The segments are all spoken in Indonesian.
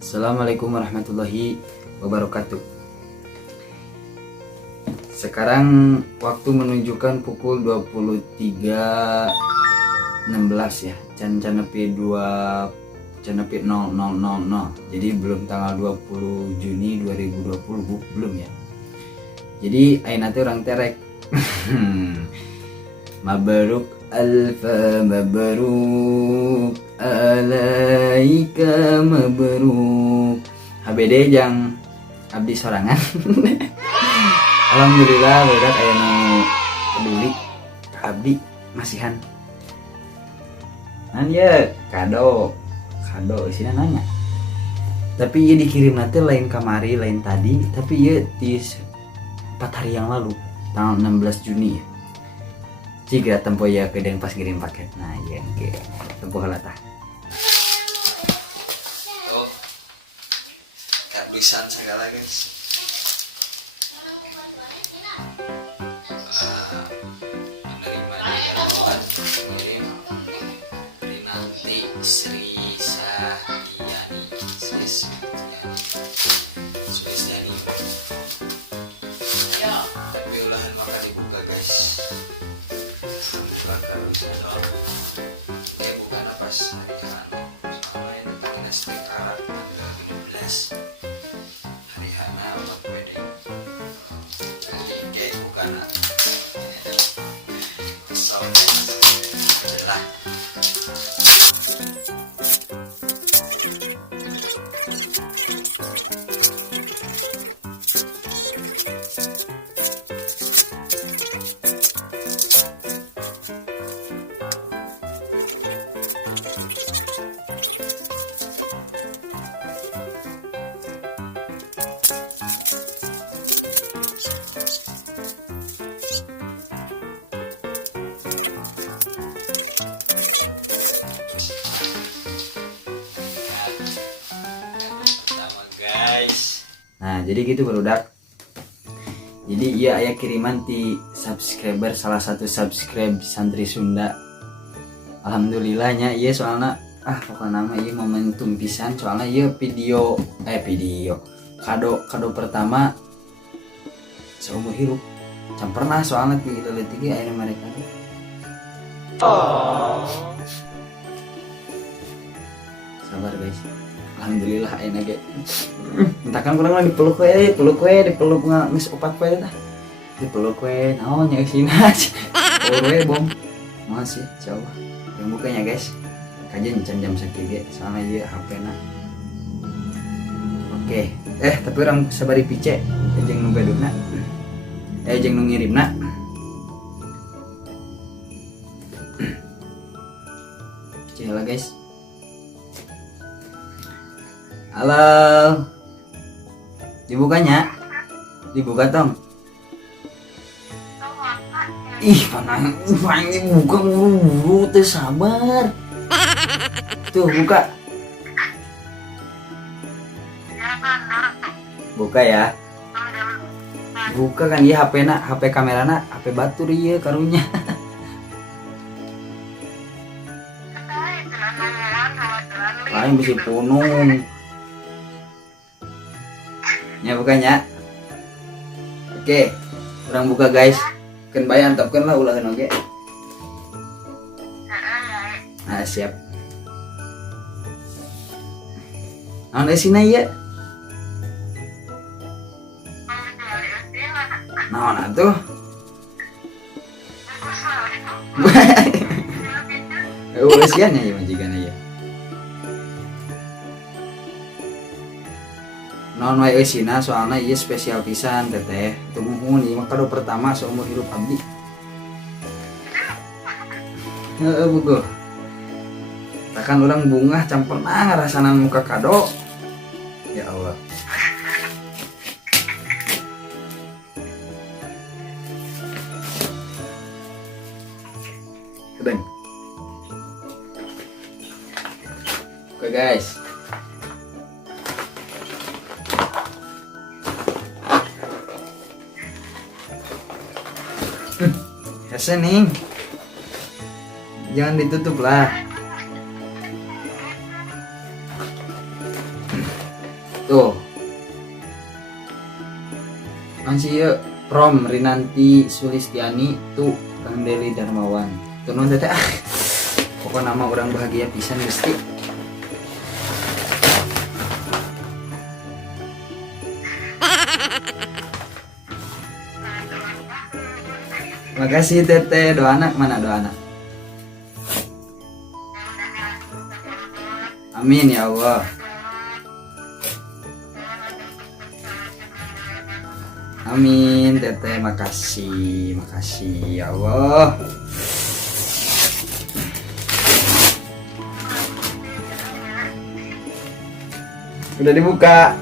Assalamualaikum warahmatullahi wabarakatuh. Sekarang waktu menunjukkan pukul 23.16 ya. Canepi 000. Jadi belum tanggal 20 Juni 2020 belum ya. Jadi ayeuna teh orang terek. Mabruk alfa mabruk alaika mabruk. HBD jang abdi sorangan. Alhamdulillah berat aya nu peduli abdi masihan. Nan ya kado isina nanya. Tapi ieu dikirim nanti lain kamari lain tadi, tapi ieu di 4 hari yang lalu tanggal 16 Juni ya. Jika tempo ya kedeng pas kirim paket. Nah iya ke tempo heula tah. Tuh. Kadusan segala guys. Menerima dilakukan kirim Rinanti Sri Sahyani Sulistiani. Ya, tapi ulahan makan dibuka guys. Bakal bisa dong. Ini bukan pas hari H soalnya ini kita sekitar tanggal 15 hari H apa wedding. Jadi kayak bukan soalnya adalah nah jadi gitu barudak. Jadi iya aya kiriman ti subscriber salah satu subscribe Santri Sunda. Alhamdulillahnya iya soalnya pokoknya nama iya momentum pisan soalnya iya video kado pertama seumur hidup can pernah soalnya ti leutik aya mereka. Sabar guys. Alhamdulillah ayeuna ge. Entakan kurang lagi dipeluk we geus 4 we tah. Dipeluk we naon nya sina. We bom. Masih insyaallah. Yang bukanya guys. Kajian jam sakieu ge soalna ieu HP-na. Oke. Tapi orang sabari pice jeung nu bedugna. Jeung nu ngirimna. Pice heula guys. Halo. Dibukanya? Dibuka tong. Ih, mana buka buru-buru teh sabar. Tuh buka. Buka ya. Buka kan ieu HP-na, HP kamerana, HP batur ieu karunya. Lain bisa punung. Ya bukanya. Oke, orang buka guys. Ken bae antepkeun lah ulahan oge. Nah, siap. Naon esina ieu? Naon atuh? Usianya ya majigana ya. Non wae eusina soalna ieu spesial pisan teteh. Tumuhun ieu mah kado pertama seumur hidup abdi. Heeh bogoh. Takan urang bungah can pernah ngarasanan muka kado. Ya Allah. Kedeng. Oke guys. Ning, jangan ditutup lah. tuh masih ya Prom Rinanti Sulistiani tuh Kang Deli Darmawan tuh non teteh pokok nama orang bahagia pisan Gusti. Makasih teteh, doa anak mana doa anak? Amin ya Allah. Amin teteh, makasih ya Allah. Udah dibuka.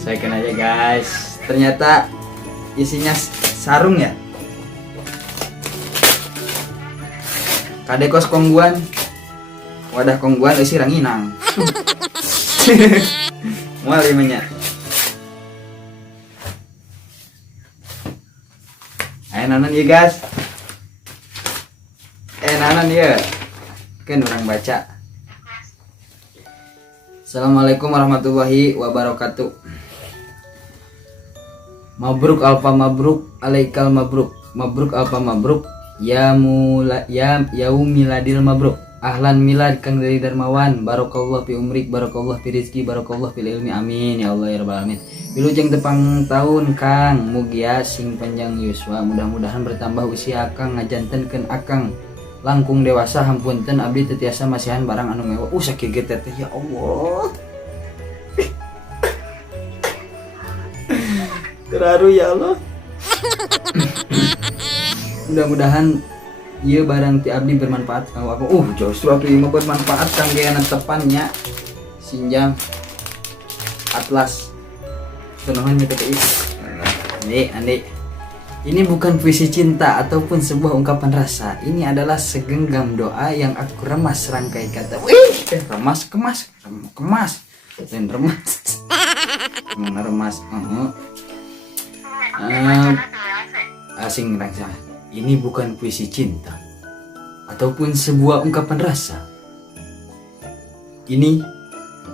Saya kena aja guys. Ternyata isinya sarung ya. Kadekos kongguan. Wadah kongguan isi ranginang. Mual imannya. Ayo nanan ya guys. Nanan ya. Kan orang baca. Assalamualaikum warahmatullahi wabarakatuh. Mabruk alfa mabruk alaikal mabruk. Mabruk alfa mabruk ya yaumiladil mabruk. Ahlan milad Kang Deli Darmawan. Barakallah fi umrik, barakallah fi rizki, barakallah fil ilmi. Amin ya Allah ya rabbal alamin. Wilujeng tepang tahun Kang, mugia sing panjang yuswa. Mudah-mudahan bertambah usia Kang, ngajantenkeun akang langkung dewasa, hampunten abdi teu tiasa masihan barang anu mewah. Sakieu teh ya Allah. Terharu ya Allah. Mudah-mudahan ieu barang ti abdi bermanfaat kanggo aku. Justru atuh ieu bermanfaat kangge anak tepannya. Sinjang Atlas. Kunaon nya teh Andi. Ini bukan puisi cinta ataupun sebuah ungkapan rasa. Ini adalah segenggam doa yang aku remas rangkai kata. Kemas. Dan remas. Mana remas? Asing rangsa. Ini bukan puisi cinta ataupun sebuah ungkapan rasa. Ini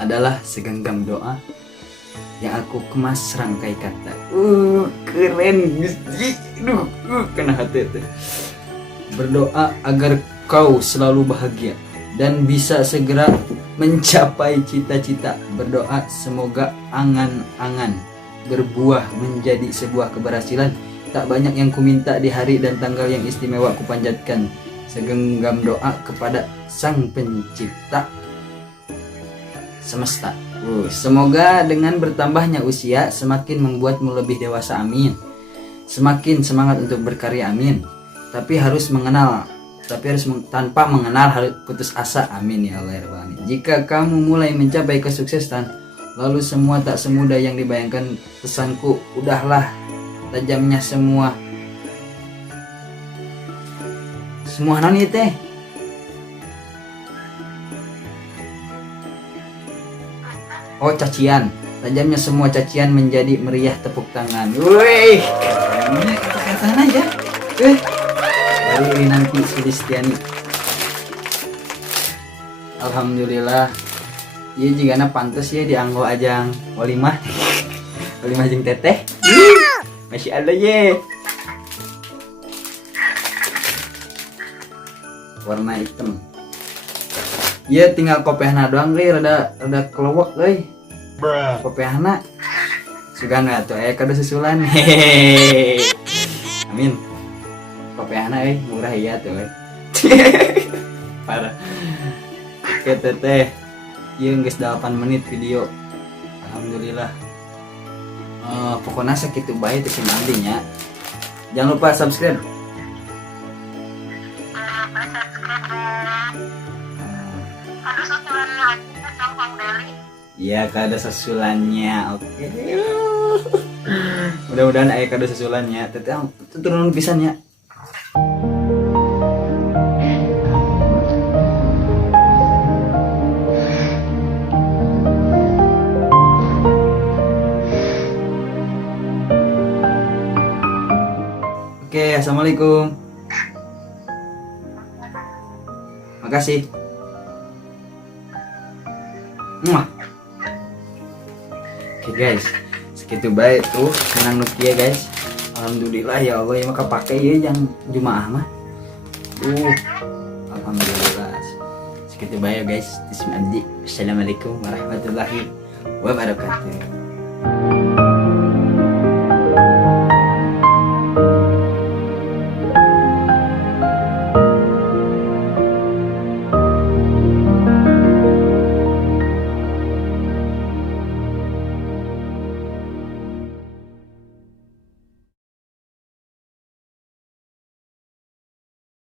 adalah segenggam doa yang aku kemas rangkai kata. Keren Gusti. Kena hati tuh. Berdoa agar kau selalu bahagia dan bisa segera mencapai cita-cita. Berdoa semoga angan-angan berbuah menjadi sebuah keberhasilan. Tak banyak yang kuminta di hari dan tanggal yang istimewa, kupanjatkan segenggam doa kepada Sang Pencipta semesta. Semoga dengan bertambahnya usia semakin membuatmu lebih dewasa, amin. Semakin semangat untuk berkarya, amin. Tanpa mengenal harus putus asa, amin ya Allah ya Rabbal alamin. Jika kamu mulai mencapai kesuksesan, lalu semua tak semudah yang dibayangkan, pesanku udahlah tajamnya semua non teh. Cacian. Tajamnya semua cacian menjadi meriah tepuk tangan. Wih, kata-kata aja. Dari Rinanti Sulistiani. Alhamdulillah. Iya jigana pantes ya dianggo ajang walimah. Walimah jeung teteh. Masih ada ye. Warna hitam. Iya tinggal kopehna doang rada kelewek euy. Kopehna. Sugana atuh kado susulan. Amin. Kopehna murah iya tuh. Parah. Oke teteh. Ieu geus 8 menit video. Alhamdulillah. Pokoknya segitu baik itu nantinya. Jangan lupa subscribe. Iya kado susulannya. Oke. Mudah-mudahan aya kado susulannya. Teteh turun pisannya. Oke, assalamualaikum. Makasih. Muah. Oke guys, segitu baik tuh senang Nokia guys. Alhamdulillah ya Allah, ya maka pakai ya yang Jumaah mah. Alhamdulillah. Segitu baik guys. Assalamualaikum warahmatullahi wabarakatuh.